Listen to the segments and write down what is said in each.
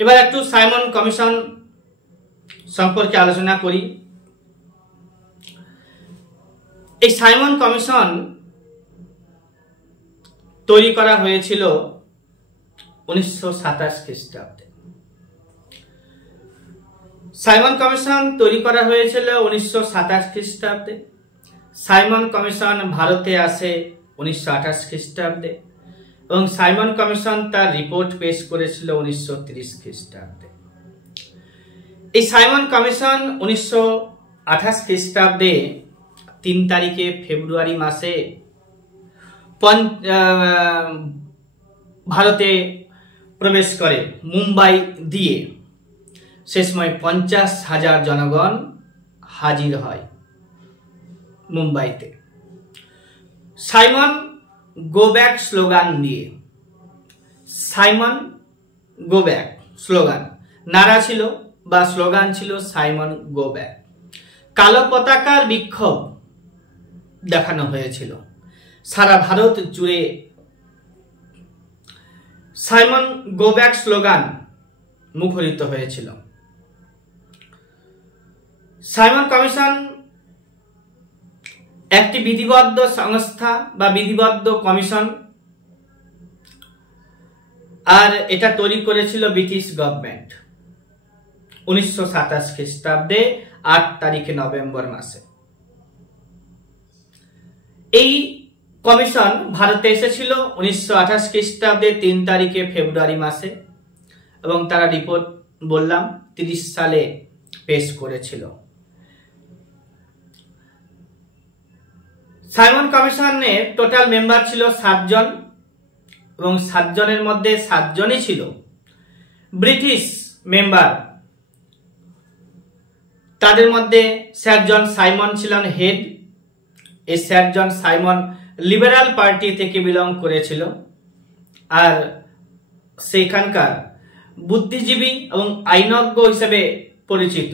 এবার একটু Simon commission সম্পর্কে আলোচনা করি। এই সাইমন কমিশন তৈরি করা হয়েছিল 1927 খ্রিস্টাব্দে। সাইমন কমিশন তৈরি করা হয়েছিল 1927 খ্রিস্টাব্দে। সাইমন কমিশন ভারতে আসে 1928 খ্রিস্টাব্দে এবং সাইমন কমিশন তার রিপোর্ট পেশ করেছিল 1930 খ্রিস্টাব্দে। এই সাইমন কমিশন 1928 খ্রিস্টাব্দে 3 তারিখে ফেব্রুয়ারি মাসে ভারতে প্রবেশ করে মুম্বাই দিয়ে। সে সময় 50,000 জনগণ হাজির হয় মুম্বাইতে সাইমন গো ব্যাক স্লোগান দিয়ে। সাইমন গো ব্যাক স্লোগান নারা ছিল বা স্লোগান ছিল সাইমন গো ব্যাক। কালো পতাকার বিক্ষোভ দেখানো হয়েছিল সারা ভারত জুড়ে। সাইমন গো ব্যাক স্লোগান মুখরিত হয়েছিল। সাইমন কমিশন একটি বিধিবদ্ধ সংস্থা বা বিধিবদ্ধ কমিশন, আর এটা তৈরি করেছিল ব্রিটিশ গভর্নমেন্ট 1927 খ্রিস্টাব্দে 8 তারিখে নভেম্বর মাসে। এই কমিশন ভারতে এসেছিল 1928 খ্রিস্টাব্দে 3 তারিখে ফেব্রুয়ারি মাসে এবং তারা রিপোর্ট বললাম 30 সালে পেশ করেছিল। সাইমন কমিশনের টোটাল মেম্বার ছিল 7 জন এবং 7 জনের মধ্যে 7 জনই ছিল ব্রিটিশ মেম্বার। তাদের মধ্যে স্যার জন সাইমন ছিলেন হেড। এই sir John Simon liberal party থেকে বিলং করেছিল আর সেখানকার বুদ্ধিজীবী এবং আইনজ্ঞ হিসেবে পরিচিত।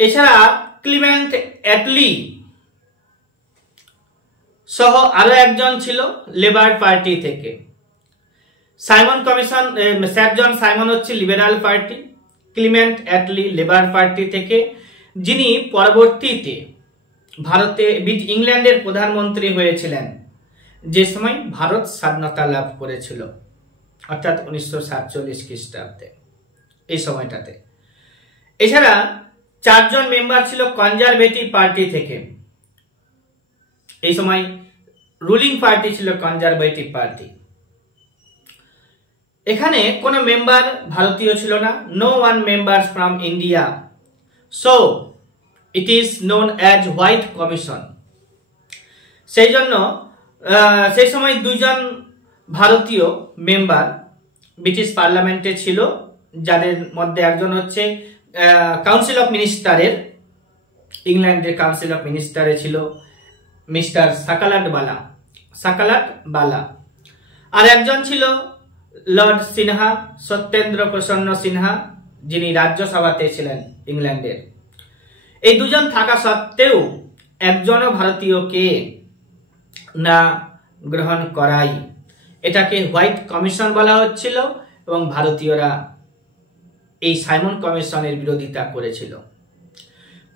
এছাড়া ক্লিমেন্ট অ্যাটলি সহ আরো একজন ছিল লেবার পার্টি থেকে। Simon commission sir John Simon হচ্ছে liberal party, Clement Attlee Labour party থেকে, যিনি পরবর্তীতে ভারতে ইংল্যান্ডের প্রধানমন্ত্রী হয়েছিলেন যে সময় ভারত স্বাধীনতা লাভ করেছিল, অর্থাৎ 1947 খ্রিস্টাব্দে এই সময়টাতে। এছাড়া 4 জন মেম্বার ছিল কনজারভেটিভ পার্টি থেকে। এই সময় রুলিং পার্টি ছিল কনজারভেটিভ পার্টি। এখানে কোন মেম্বার ভারতীয় ছিল না। No one members from India, so it is known as white commission. সেই জন্য সেই সময় 2 জন ভারতীয় মেম্বার ব্রিটিশ পার্লামেন্টে ছিল, যাদের মধ্যে একজন হচ্ছে কাউন্সিল অফ মিনিস্টারের, ইংল্যান্ডের কাউন্সিল অফ মিনিস্টারে ছিল মিস্টার সাকালাট বালা, আর একজন ছিল লর্ড সিনহা, সত্যেন্দ্র প্রসন্ন সিনহা, যিনি রাজ্যসভাতে ছিলেন ইংল্যান্ডের। এই 2 জন থাকা সত্ত্বেও একজনও ভারতীয়কে না গ্রহণ করাই এটাকে হোয়াইট কমিশন বলা হচ্ছিল এবং ভারতীয়রা এই সাইমন কমিশনের বিরোধিতা করেছিল।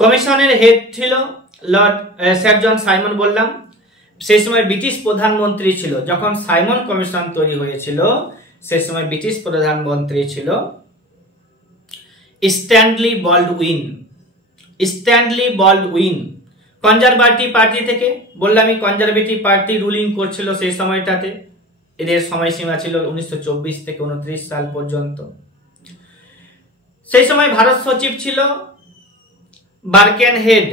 কমিশনের হেড ছিল লর্ড স্যার জন সাইমন বললাম। সেই সময় ব্রিটিশ প্রধানমন্ত্রী ছিল, যখন সাইমন কমিশন তৈরি হয়েছিল সেই সময় ব্রিটিশ প্রধানমন্ত্রী ছিল স্ট্যানলি বল্ডউইন। কনজারভেটিভ পার্টি থেকে বললাম, কনজারভেটিভ পার্টি রুলিং করছিল সেই সময়টাতে। এদের সময়সীমা ছিল 1924 থেকে 29 সাল পর্যন্ত। সেই সময় ভারত সচিব ছিল বার্কেন হেড,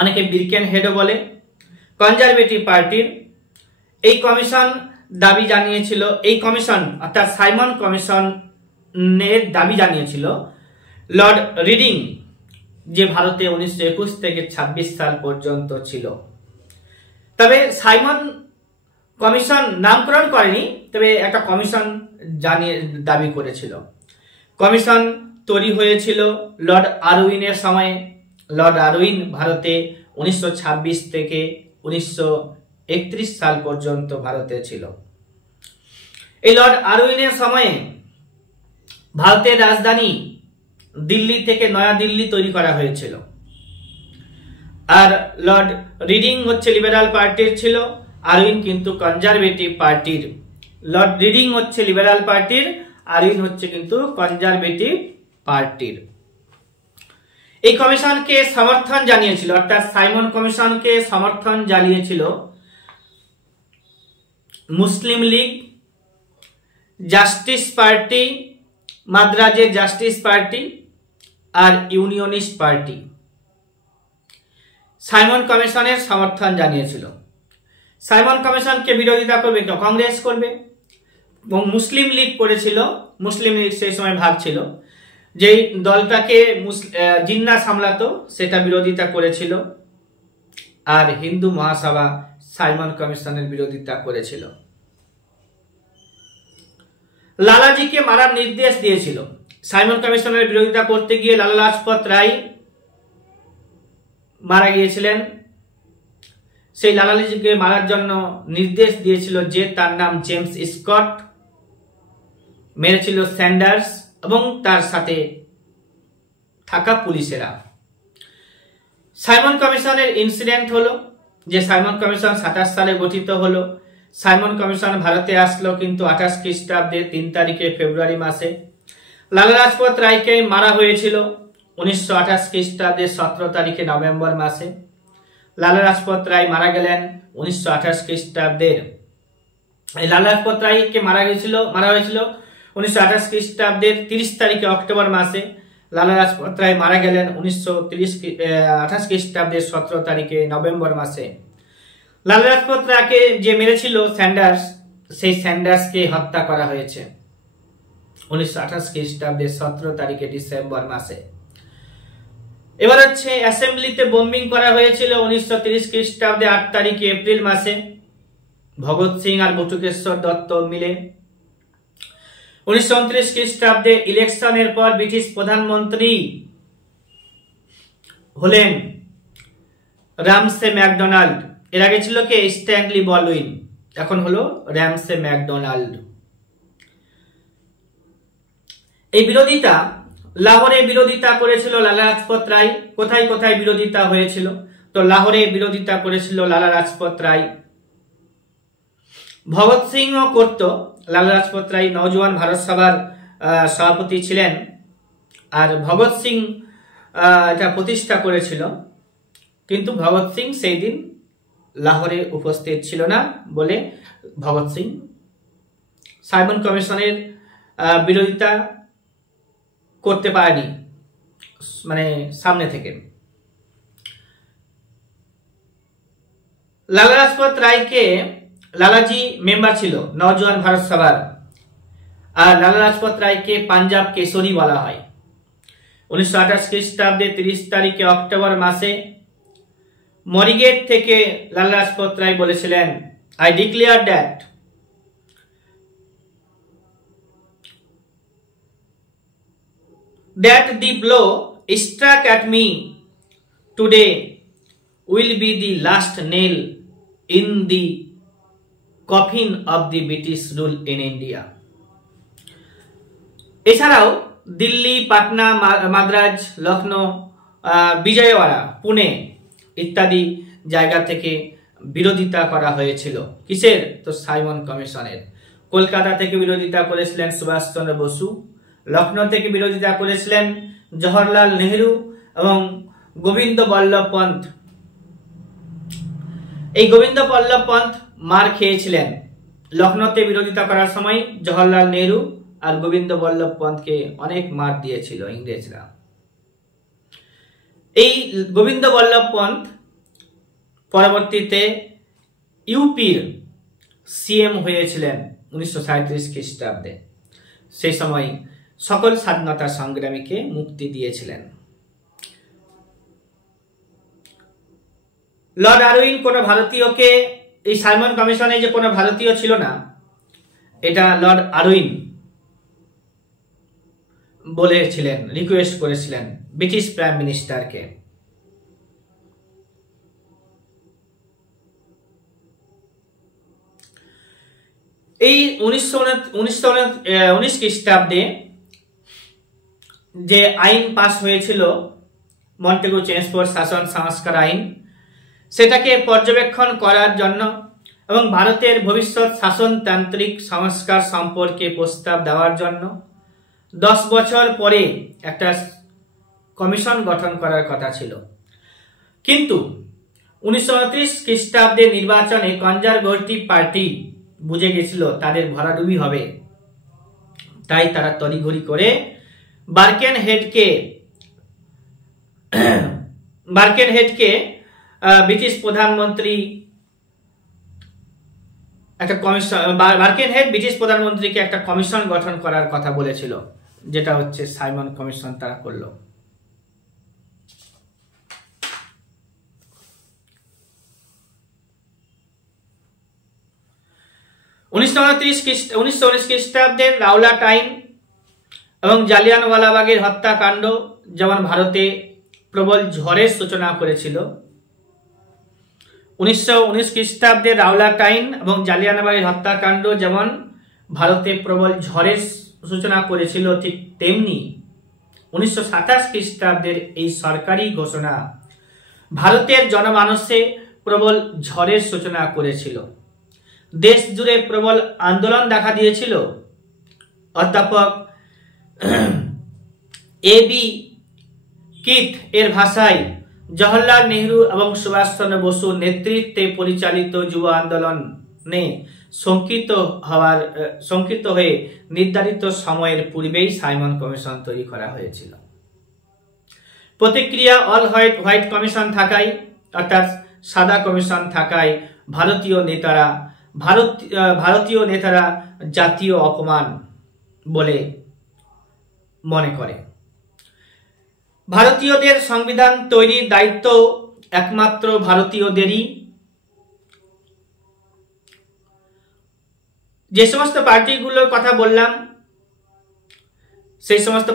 অনেকে বিরকেন হেডও বলে, কনজারভেটিভ পার্টির। এই কমিশন দাবি জানিয়েছিল, এই কমিশন অর্থাৎ সাইমন কমিশনের দাবি জানিয়েছিল লর্ড রিডিং, যে ভারতে 1921 থেকে 26 সাল পর্যন্ত ছিল। তবে সাইমন কমিশন নামকরণ করেনি, তবে একটা কমিশন দাবি করেছিল। কমিশন তৈরি হয়েছিল লর্ড আরউইনের সময়ে। লর্ড আরউইন ভারতে 1926 থেকে 1931 সাল পর্যন্ত ভারতে ছিল। এই লর্ড আরউইনের সময়ে ভারতের রাজধানী দিল্লি থেকে নয়া দিল্লি তৈরি করা হয়েছিল। আর লর্ড রিডিং হচ্ছে লিবারাল পার্টির ছিল, আরউইন কিন্তু কনজারভেটিভ পার্টির। লর্ড রিডিং হচ্ছে লিবারাল পার্টির, আরউইন হচ্ছে কিন্তু কনজারভেটিভ পার্টির। এই কমিশনকে সমর্থন জানিয়েছিল, অর্থাৎ সাইমন কমিশনকে সমর্থন জানিয়েছিল মুসলিম লীগ, জাস্টিস পার্টি, মাদ্রাজের জাস্টিস পার্টি আর ইউনিয়নিস্ট পার্টি সাইমন কমিশনের সমর্থন জানিয়েছিল। সাইমন কমিশনকে বিরোধিতা করবে কংগ্রেস করবে এবং মুসলিম লীগ করেছিল। মুসলিম লীগ সেই সময় ভাগ ছিল, যেই দলটাকে জিন্না সামলাতো সেটা বিরোধিতা করেছিল, আর হিন্দু মহাসভা সাইমন কমিশনের বিরোধিতা করেছিল। লালাজিকে মারার নির্দেশ দিয়েছিল। সাইমন কমিশনের বিরোধিতা করতে গিয়ে লালা লাজপত রায় মারা গিয়েছিলেন। সেই লালাজিকে মারার জন্য নির্দেশ দিয়েছিল যে তার নাম জেমস স্কট, মেরেছিল স্যান্ডার্স এবং তার সাথে থাকা পুলিশেরা। সাইমন কমিশনের ইনসিডেন্ট হলো যে সাইমন কমিশন 27 সালে গঠিত হলো। সাইমন কমিশন ভারতে আসলো কিন্তু 28 খ্রিস্টাব্দে 3 তারিখে ফেব্রুয়ারি মাসে। লালা লাজপত রায়কে মারা হয়েছিল 1928 খ্রিস্টাব্দে 17 তারিখে নভেম্বর মাসে। লালা লাজপত রায় মারা গেলেন 1928 খ্রিস্টাব্দের। লালা লাজপত রায়কে মারা হয়েছিল 1928 খ্রিস্টাব্দের 30 তারিখে অক্টোবর মাসে। লালা লাজপত রায় মারা গেলেন 1928 খ্রিস্টাব্দের 17 তারিখে নভেম্বর মাসে। লালা লাজপত রায়কে যে মেরেছিল স্যান্ডার্স, সেই স্যান্ডার্সকে হত্যা করা হয়েছে 1928 খ্রিস্টাব্দের 17 তারিখে ডিসেম্বর মাসে। এবার হচ্ছে অ্যাসেম্বলিতে বোম্বিং করা হয়েছিল 1930 খ্রিস্টাব্দে 8 তারিখে এপ্রিল মাসে ভগৎ সিং আর বটুকেশ্বর দত্ত মিলে। 1929 খ্রিস্টাব্দে ইলেকশনের পর ব্রিটিশ প্রধানমন্ত্রী হলেন রামসে ম্যাকডোনাল্ড। এর আগে ছিল কে? স্ট্যানলি বলউইন, এখন হলো রামসে ম্যাকডোনাল্ড। এই বিরোধিতা, লাহোরে বিরোধিতা করেছিল লালা লাজপত রায়। কোথায় কোথায় বিরোধিতা হয়েছিল? তো লাহোরে বিরোধিতা করেছিল লালা লাজপত রায়। ভগৎ সিংও করত। লালা লাজপত রায় নওজোয়ান ভারত সভার সভাপতি ছিলেন, আর ভগৎ সিং এটা প্রতিষ্ঠা করেছিল, কিন্তু ভগৎ সিং সেই দিন লাহোরে উপস্থিত ছিল না বলে ভগৎ সিং সাইমন কমিশনের বিরোধিতা করতে পারেনি, মানে সামনে থেকে। লালা লাজপত রায়কে লালাজি মেম্বার ছিল নওজোয়ান ভারত সভার, আর লালা লাজপত রায়কে পাঞ্জাব কেশরী বলা হয়। 1928 খ্রিস্টাব্দে 30 তারিখে অক্টোবর মাসে মরিগেট থেকে লালা লাজপত রায় বলেছিলেন, I declare that the blow struck at me today will be the last nail in the coffin of the British rule in India. এছাড়াও দিল্লি, পাটনা, মাদ্রাজ, লখনৌ, বিজয়ওয়াড়া, পুনে ইত্যাদি জায়গা থেকে বিরোধিতা করা হয়েছিল। কিসের? তো সাইমন কমিশনের। কলকাতা থেকে বিরোধিতা করেছিলেন সুভাষচন্দ্র বসু, লখনৌ থেকে বিরোধিতা করেছিলেন জওহরলাল নেহেরু এবং গোবিন্দ বল্লভ পন্থ। এই গোবিন্দ বল্লভ পন্থ মার খেয়েছিলেন লখনৌতে বিরোধিতা করার সময়। জওহরলাল নেহেরু আর গোবিন্দ বল্লভ পন্থকে অনেক মার দিয়েছিল ইংরেজরা। এই গোবিন্দ বল্লভ পন্থ পরবর্তীতে ইউপির সিএম হয়েছিলেন 1937 খ্রিস্টাব্দে। সেই সময় সকল স্বাধীনতা সংগ্রামীকে মুক্তি দিয়েছিলেন। লর্ড আরউইন কোন ভারতীয়কে, এই সাইমন কমিশনে যে কোনো ভারতীয় ছিল না, এটা লর্ড আরউইন বলেছিলেন, রিকোয়েস্ট করেছিলেন ব্রিটিশ প্রাইম মিনিস্টারকে। এই 1919 খ্রিস্টাব্দে যে আইন পাস হয়েছিল মন্টেগু চেমসফোর্ড শাসন সংস্কার আইন, সেটাকে পর্যবেক্ষণ করার জন্য এবং ভারতের ভবিষ্যৎ শাসনতান্ত্রিক সংস্কার সম্পর্কে প্রস্তাব দেওয়ার জন্য 10 বছর পরে একটা কমিশন গঠন করার কথা ছিল। কিন্তু 1929 খ্রিস্টাব্দের নির্বাচনে কনজারভেটিভ পার্টি বুঝে গেছিল তাদের ভরাডুবি হবে, তাই তারা তড়িঘড়ি করে বার্কেনহেডকে ব্রিটিশ প্রধানমন্ত্রী একটা কমিশন, বার্কেনহেড ব্রিটিশ প্রধানমন্ত্রীকে একটা কমিশন গঠন করার কথা বলেছিল, যেটা হচ্ছে সাইমন কমিশন তারা করলো। উনিশশো উনিশ খ্রিস্টাব্দের রাওলাট আইন এবং জালিয়ানওয়ালাবাগের হত্যাকাণ্ড যেমন ভারতে প্রবল ঝড়ের সূচনা করেছিল, 1919 খ্রিস্টাব্দের রাওলাট আইন এবং জালিয়ানওয়ালাবাগের হত্যাকাণ্ড যেমন ভারতে প্রবল ঝড়ের সূচনা করেছিল, ঠিক তেমনি 1927 খ্রিস্টাব্দের এই সরকারি ঘোষণা ভারতের জনমানসে প্রবল ঝড়ের সূচনা করেছিল। দেশ জুড়ে প্রবল আন্দোলন দেখা দিয়েছিল। অধ্যাপক এবি কিথ এর ভাষায় জওহরলাল নেহরু এবং সুভাষচন্দ্র বসুর নেতৃত্বে পরিচালিত যুব আন্দোলনে শঙ্কিত হয়ে নির্ধারিত সময়ের পূর্বেই সাইমন কমিশন তৈরি করা হয়েছিল। প্রতিক্রিয়া অল হোয়াইট কমিশন থাকায়, অর্থাৎ সাদা কমিশন থাকায় ভারতীয় নেতারা জাতীয় অপমান বলে মনে করে। ভারতীয়দের সংবিধান তৈরির দায়িত্ব একমাত্র ভারতীয়দেরই। যে সমস্ত পার্টিগুলোর কথা বললাম, সেই সমস্ত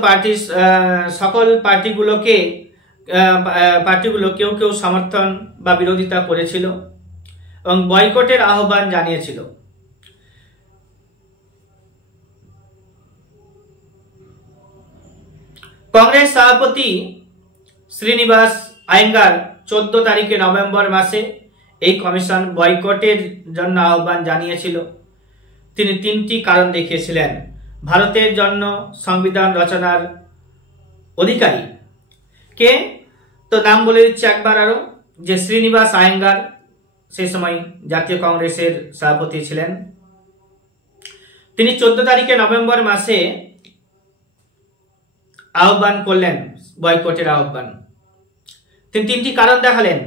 সকল পার্টিগুলো কেউ কেউ সমর্থন বা বিরোধিতা করেছিল এবং বয়কটের আহ্বান জানিয়েছিল। কংগ্রেস সভাপতি শ্রীনিবাস আয়েঙ্গার 14 তারিখে নভেম্বর মাসে এই কমিশন বয়কটের জন্য আহ্বান জানিয়েছিল। তিনি 3টি কারণ দেখিয়েছিলেন। ভারতের জন্য সংবিধান রচনার অধিকারী কে, তো নাম বলে দিচ্ছে একবার আরো, যে শ্রীনিবাস আয়েঙ্গার সেই সময় জাতীয় কংগ্রেসের সভাপতি ছিলেন। তিনি 14 তারিখে নভেম্বর মাসে আহ্বান করলেন বয়কটের আহ্বান। তিনি 3টি কারণ দেখালেন।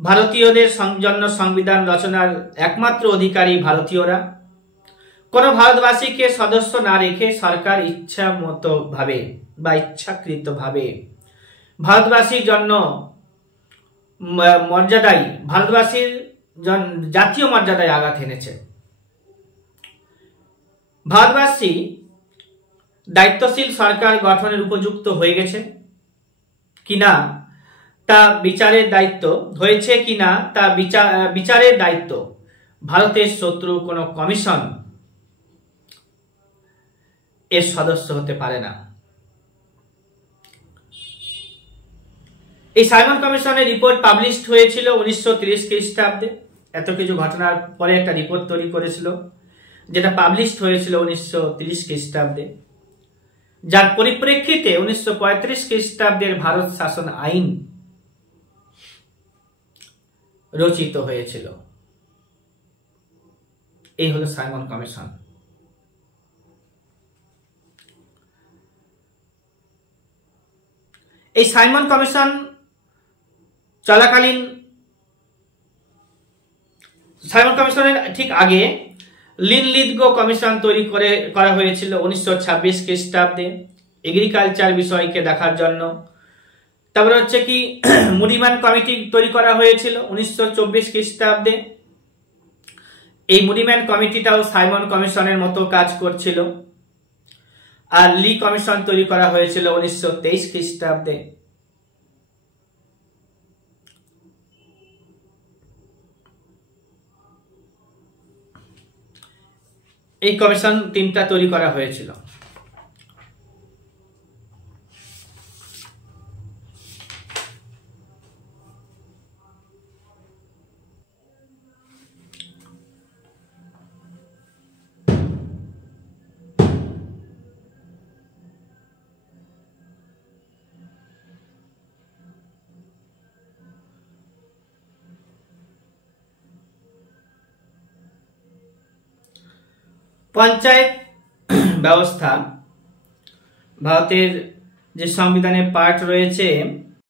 ভারতীয়দের জন্য সংবিধান রচনার একমাত্র অধিকারী ভারতীয়রা। কোন ভারতবাসীকে সদস্য না রেখে সরকার ইচ্ছাকৃতভাবে ভারতবাসীর জন্য ভারতবাসীর জাতীয় মর্যাদায় আঘাত এনেছে। ভারতবাসী দায়িত্বশীল সরকার গঠনের উপযুক্ত হয়ে গেছে কিনা তা বিচারের দায়িত্ব হয়েছে কিনা তা বিচারের দায়িত্ব ভারতের শত্রু কোনো কমিশন এর সদস্য হতে পারে না। এই সাইমন কমিশনের রিপোর্ট পাবলিশড হয়েছিল 1930 খ্রিস্টাব্দে। এত কিছু ঘটনার পরে একটা রিপোর্ট তৈরি করেছিল, যেটা পাবলিশড হয়েছিল 1930 খ্রিস্টাব্দে, যার পরিপ্রেক্ষিতে 1935 খ্রিস্টাব্দের ভারত শাসন আইন রচিত হয়েছিল। এই হলো সাইমন কমিশন। এই সাইমন কমিশন চলাকালীন, সাইমন কমিশনের ঠিক আগে লিনলিথগো কমিশন তৈরি করা হয়েছিল 1926 খ্রিস্টাব্দে এগ্রিকালচার বিষয়কে দেখার জন্য। তারপরে হচ্ছে কি মুডিম্যান কমিটি তৈরি করা হয়েছিল 1924 খ্রিস্টাব্দে। এই মুডিম্যান কমিটিটাও সাইমন কমিশনের মতো কাজ করছিল। আর লি কমিশন তৈরি করা হয়েছিল 1923 খ্রিস্টাব্দে। এই কমিশন তিনটা তৈরি করা হয়েছিল। পঞ্চায়েত ব্যবস্থা ভারতের যে সংবিধানের পার্ট রয়েছে